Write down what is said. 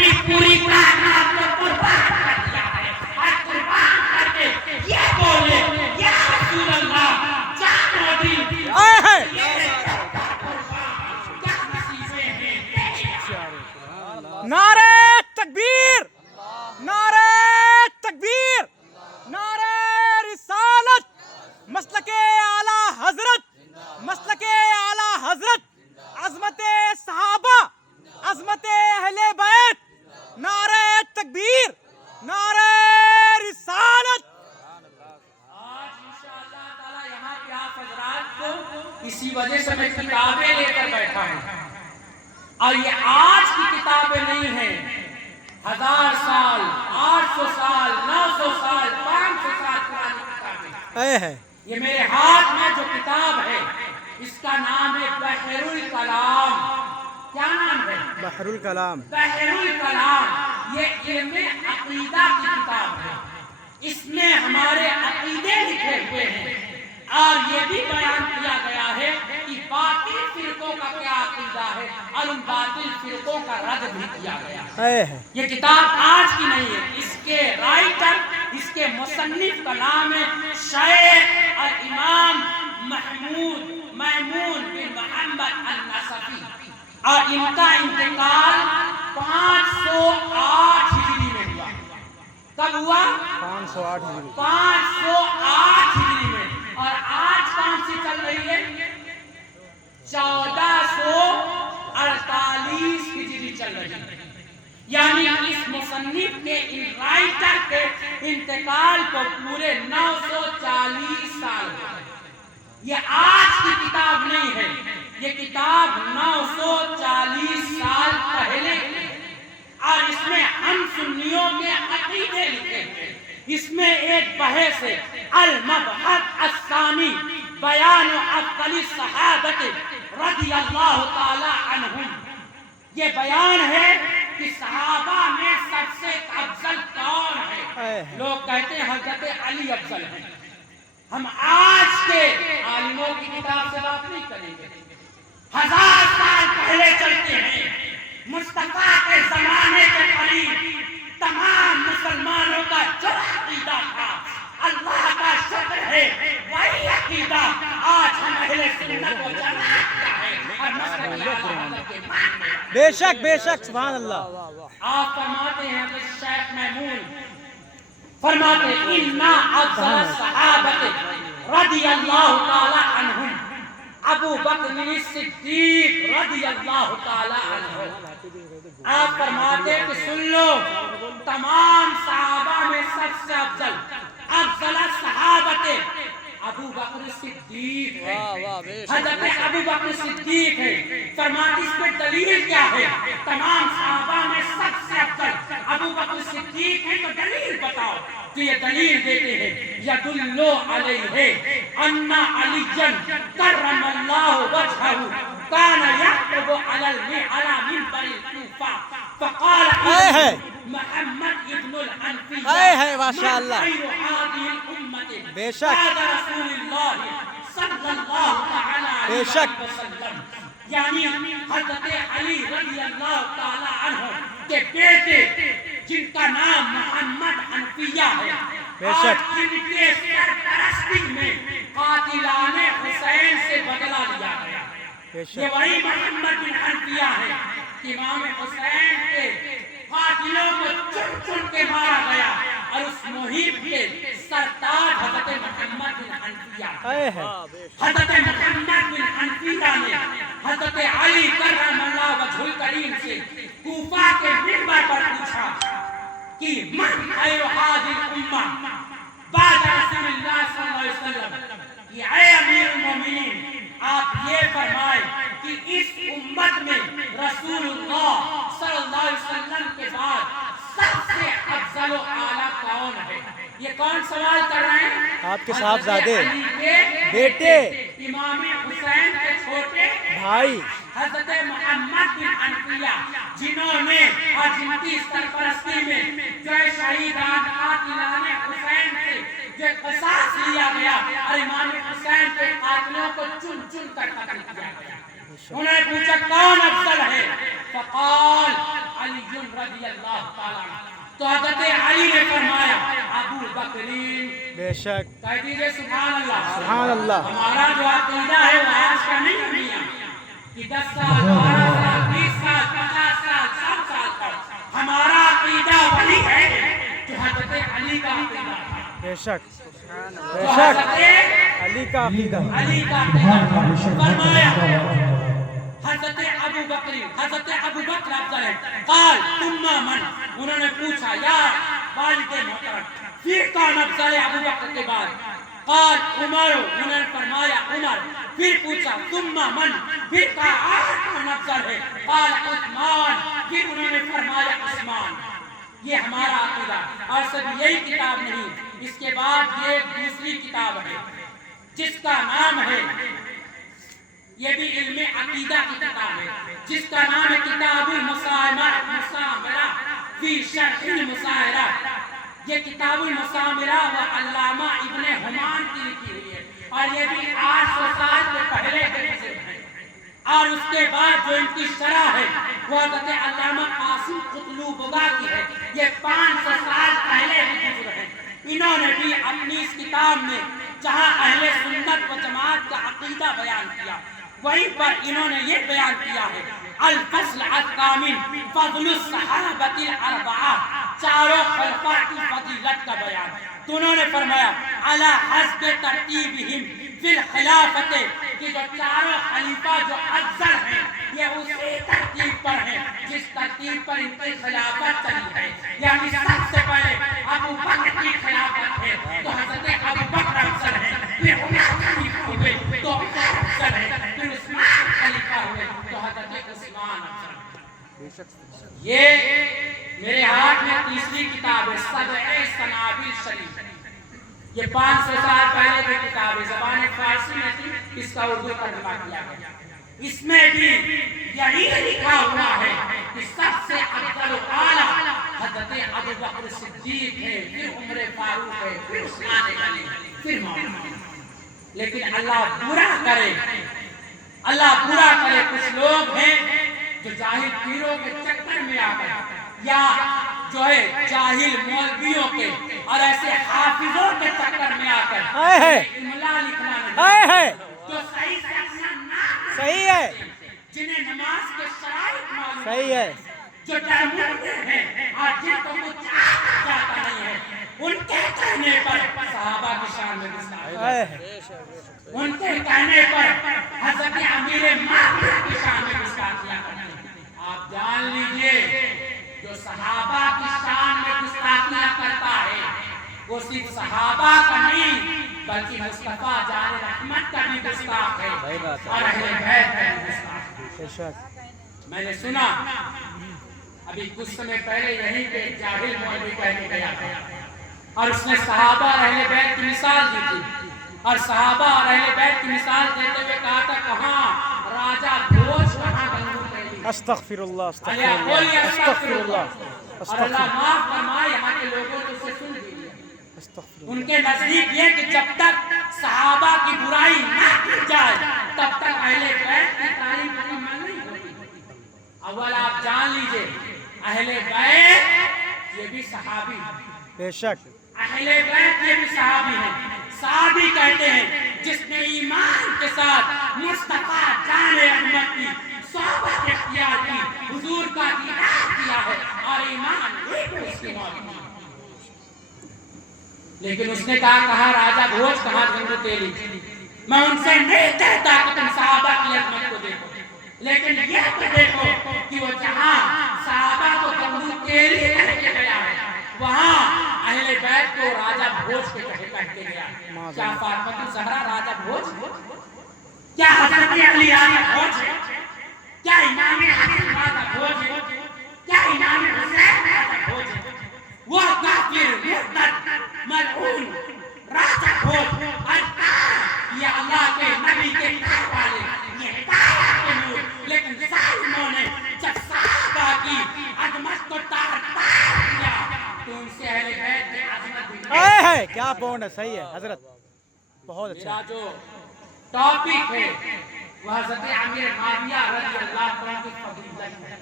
اپنی پوری کائنات کو قربان کر دیا ہے اور قربان کر کے یہ بولے یا رسول اللہ جان و دل نعرہ تکبیر، نعرہ تکبیر، نعرہ رسالت، مسلک اعلی حضرت، مسلک اعلی حضرت، عظمت صحابہ، عظمت اہل بیت، نعرہ تکبیر، نعرہ رسالت۔ آج انشاءاللہ تعالی یہاں پہ آپ حضرات کو اسی وجہ سے میں کتابیں لے کر بیٹھا ہوں، اور یہ آج کی کتابیں نہیں ہیں، 1000 سال، 800 سال، 900 سال، 500 سال پرانی کتابیں۔ یہ میرے ہاتھ میں جو کتاب ہے اس کا نام ہے بحر الکلام۔ کیا نام ہے؟ بحر الکلام۔ بحر الکلام یہ علم عقیدہ کی کتاب ہے، اس میں ہمارے عقیدے لکھے ہوئے ہیں، اور یہ بھی بیان کیا گیا ہے کہ باطل فرقوں کا کیا عقیدہ ہے، اور ان باطل فرقوں کا رد بھی کیا گیا ہے۔ یہ کتاب آج کی نہیں ہے، اس کے رائٹر، اس کے مصنف کا نام ہے شیخ اور امام محمود میمون بن محمد النصفی، اور ان کا انتقال 508 ہجری میں ہوا۔ کب ہوا؟ 508 ہجری۔ 508 ہجری میں، اور آج کون سی چل رہی ہے؟ 1448 ہجری چل رہی ہے، یعنی اس مصنف کے ان رائٹر کے انتقال کو پورے 940 سال ہو گئے۔ یہ آج کی کتاب نہیں ہے، یہ کتاب 940 سال پہلے کی ہے، اور اس میں ہم سنیوں کے عقیدے لکھے ہیں۔ اس میں ایک بحث ہے المبحث الثانی بیان افضل الصحابہ رضی اللہ تعالی عنہم۔ یہ بیان ہے کہ صحابہ میں سب سے افضل کون ہے؟ لوگ کہتے ہیں حضرت علی افضل ہیں۔ ہم آج کے عالموں کی کتاب سے بات نہیں کریں گے، 1000 سال پہلے چلتے ہیں، مصطفیٰ کے زمانے کے قریب تمام مسلمانوں کا جو عقیدہ تھا، اللہ کا شکر ہے وہی عقیدہ آج ہم اہل سنت و جماعت کا ہے، اور مسلک اعلیٰ حضرت کے ماننے والے۔ بے شک بے شک، سبحان اللہ۔ آپ فرماتے ہیں کہ شیخ میمون فرماتے ہیں اِنَّا أَفْضَلَ الصَّحَابَةِ رضی اللہ تعالی عنہم ابو بکر صدیق رضی اللہ تعالی عنہ۔ آپ فرماتے ہیں کہ سن لو، تمام صحابہ میں سب سے افضل الصحابہ ابو بکر صدیق ہے، حضرت ابو بکر صدیق ہے۔ فرماتے اس پر دلیل کیا ہے؟ تمام صحابہ میں سب سے افضل ابو بکر صدیق ہے، تو دلیل بتاؤ۔ تو یہ دلیل دیتے ہیں یدل علیہ ان علی کرم اللہ وجہہ کان یخطب علی منبر الکوفہ فقال محمد ابن الحنفیہ ماشاء اللہ، خیر هذه الامة بے شک، بعد رسول اللہ صلی اللہ علیہ بے شک، وسلم، یعنی حضرت علی رضی اللہ تعالی عنہ کے بیٹے جن کا نام محمد حنفیہ ہے، بے شک، اور جن کے سرپرستی میں قاتلان حسین سے بدلہ لیا گیا، بے شک، یہ وہی محمد بن حنفیہ ہے کہ امام حسین کے قاتلوں کو چن چن کے مارا گیا، اور اس مہم کے سرتاج حضرت محمد بن حنفیہ۔ حضرت محمد بن حنفیہ نے حضرت علی کرم اللہ وجہ الکریم سے کوفہ کے منبر پر پوچھا کہ من خیر هذه الامہ بعد رسول اللہ صلی اللہ علیہ وسلم، کہ اے امیر المومنین آپ یہ فرمائیں کہ اس امت میں رسول اللہ صلی اللہ علیہ وسلم کے بعد سب سے افضل و اعلیٰ کون ہے؟ یہ کون سوال کر رہے ہیں؟ آپ کے صاحبزادے، حضرت علی کے بیٹے، امام حسین کے چھوٹے بھائی، حضرت محمد بن حنفیہ، جنہوں نے اور جن کی سرپرستی میں جو شہیدان قاتلان حسین سے جو قصاص لیا گیا، اور امام حسین کے قاتلوں کو چن چن کر قتل کیا گیا۔ انہوں نے پوچھا کون افضل ہے؟ فقال علی رضی اللہ تعالیٰ عنہ. تو حضرت علی نے فرمایا ابو بکرین. بے شک کہہ دیجیے سبحان اللہ. سبحان اللہ. ہمارا جو عقیدہ ہے وہ آج کا نہیں ہے میاں کہ 10 سال 12 سال 20 سال 50 سال 60 سال تک ہمارا عقیدہ وہی ہے جو حضرت علی کا عقیدہ تھا. بے شک بے تو شک حضرت علی کا عقیدہ. علی کا عقیدہ فرمایا حضرت ابو بکر افضل ہے. قال ثم من. انہوں نے پوچھا یا والد محترم پھر کون افضل ہے ابو بکر کے بعد؟ قال عمر. انہوں نے فرمایا عمر. پھر پوچھا ثم من. پھر کہا کون افضل ہے؟ قال عثمان. پھر انہوں نے فرمایا عثمان. یہ ہمارا عقیدہ. اور صرف یہی کتاب نہیں, اس کے بعد یہ دوسری کتاب ہے جس کا نام ہے, یہ بھی علم عقیدہ کی کتاب ہے جس کا نام ہے کتاب المسامرہ فی شرح المسائرہ. یہ کتاب المسامرہ وہ علامہ ابن حمان کی لکھی ہوئی ہے اور یہ بھی 800 سال کے پہلے کے گزرے ہیں. اور اس کے بعد جو ان کی شرح ہے وہ حضرت علامہ قاسم قطلوبگا کی ہے. یہ 500 سال پہلے بھی گزرے ہیں. انہوں نے بھی اپنی اس کتاب میں جہاں اہل سنت و جماعت کا عقیدہ بیان کیا وہیں پر انہوں نے یہ بیان کیا ہے الفصل الثامن فضل الصحابۃ الاربعہ. چاروں خلفاء کی فضیلت کا بیان. تو انہوں نے فرمایا علی حسب ترتیبہم فی الخلافت کہ جو چاروں خلیفہ جو افضل ہیں یہ اسی ترتیب پر ہیں جس ترتیب پر ان کی خلافت چلی ہے. یعنی سب سے پہلے ابو بکر کی خلافت ہے تو حضرت ابو بکر افضل ہے. پھر عمر خلیفہ ہوئے تو عمر افضل ہے. پھر عثمان خلیفہ ہوئے تو حضرت عثمان افضل ہے. یہ میرے ہاتھ میں تیسری کتاب ہے سبع سنابل شریف. یہ 500 سال پہلے کی کتاب ہے, زبان فارسی میں تھی, اس کا اردو ترجمہ کیا گیا. اس میں بھی یہی لکھا ہوا ہے کہ سب سے افضل و اعلیٰ حضرت ابو بکر صدیق ہے, پھر عمر فاروق ہے, پھر عثمان غنی, پھر مولانا. لیکن اللہ برا کرے کچھ لوگ ہیں جو جاہل پیروں کے چکر میں آ گئے یا جو ہے جاہل مولویوں کے اور ایسے حافظوں کے چکر میں آ کر املا لکھنا نہیں جو صحیح سے اپنا نام صحیح ہے, جنہیں نماز کے شرائط معلوم صحیح ہے, جو ڈرموندے ہیں اور جن کو کچھ جاتا نہیں ہے, ان کے کہنے پر صحابہ کی شان میں گستاخی, ان کے کہنے پر حضرت امیر معاویہ کی شان میں گستاخیاں کرتے ہیں. آپ جان لیجئے جو صحابہ کی شان میں گستاخیاں کرتا ہے وہ صرف صحابہ کا نہیں بلکہ مصطفیٰ جان رحمت کا بھی گستاخ ہے اور اہل بیت کا بھی گستاخ ہے. میں نے سنا ابھی کچھ سمے پہلے یہیں پہ جاہل مولوی کہہ کے گیا تھا اور اس نے صحابہ اور اہل بیت کی مثال دی تھی اور صحابہ اور اہل بیت کی مثال دیتے ہوئے کہا تھا کہاں راجہ بھوج کہاں گنگو تیلی. استغفر اللہ استغفر اللہ. اور اللہ معاف فرمائے یہاں کے لوگوں تو اسے سن لیجیے. ان کے نزدیک یہ کہ جب تک صحابہ کی برائی نہ کی جائے تب تک اہل بیت کی تعریف مکمل نہیں ہوتی. اول آپ جان لیجئے اہل بیت یہ بھی صحابی ہیں. بے شک اہل بیت یہ بھی صحابی ہیں. صحابی کہتے ہیں جس نے ایمان کے ساتھ مصطفیٰ جان رحمت کی صحبت اختیار کی, حضور کا دیدار کیا ہے اور ایمان ہی کو اس کی موت کی. لیکن اس نے کہا راجہ بھوج کہاں گنگو تیلی. میں ان سے نہیں کہتا کہ تم صحابہ کی عظمت کو دیکھو, لیکن یہ تو دیکھو کہ وہ جہاں صحابہ کو گنگو تیلی کہہ کے گیا ہے وہاں اہل بیت کو راجہ بھوج کے کہہ کے گیا. کیا فاطمہ الزہرا راجہ بھوج, کیا حضرت علی راجہ بھوج, کیا امام حسن راجہ بھوج, کیا امام حسین راجہ بھوج. وہ کافر مرتد ملعون راجہ بھوج اور یہ اللہ کے نبی کے گھر والے یہ ہدایت کے نور. لیکن ظالموں نے جب صحابہ کی عظمت کو تار کیا تو ان سے اہل بیت کی عظمت بھی کیا پونڈ ہے. صحیح ہے حضرت, بہت اچھا. میرا جو ٹاپک ہے وہ حضرت امیر معاویہ رضی اللہ عنہ کی فضیلت ہے.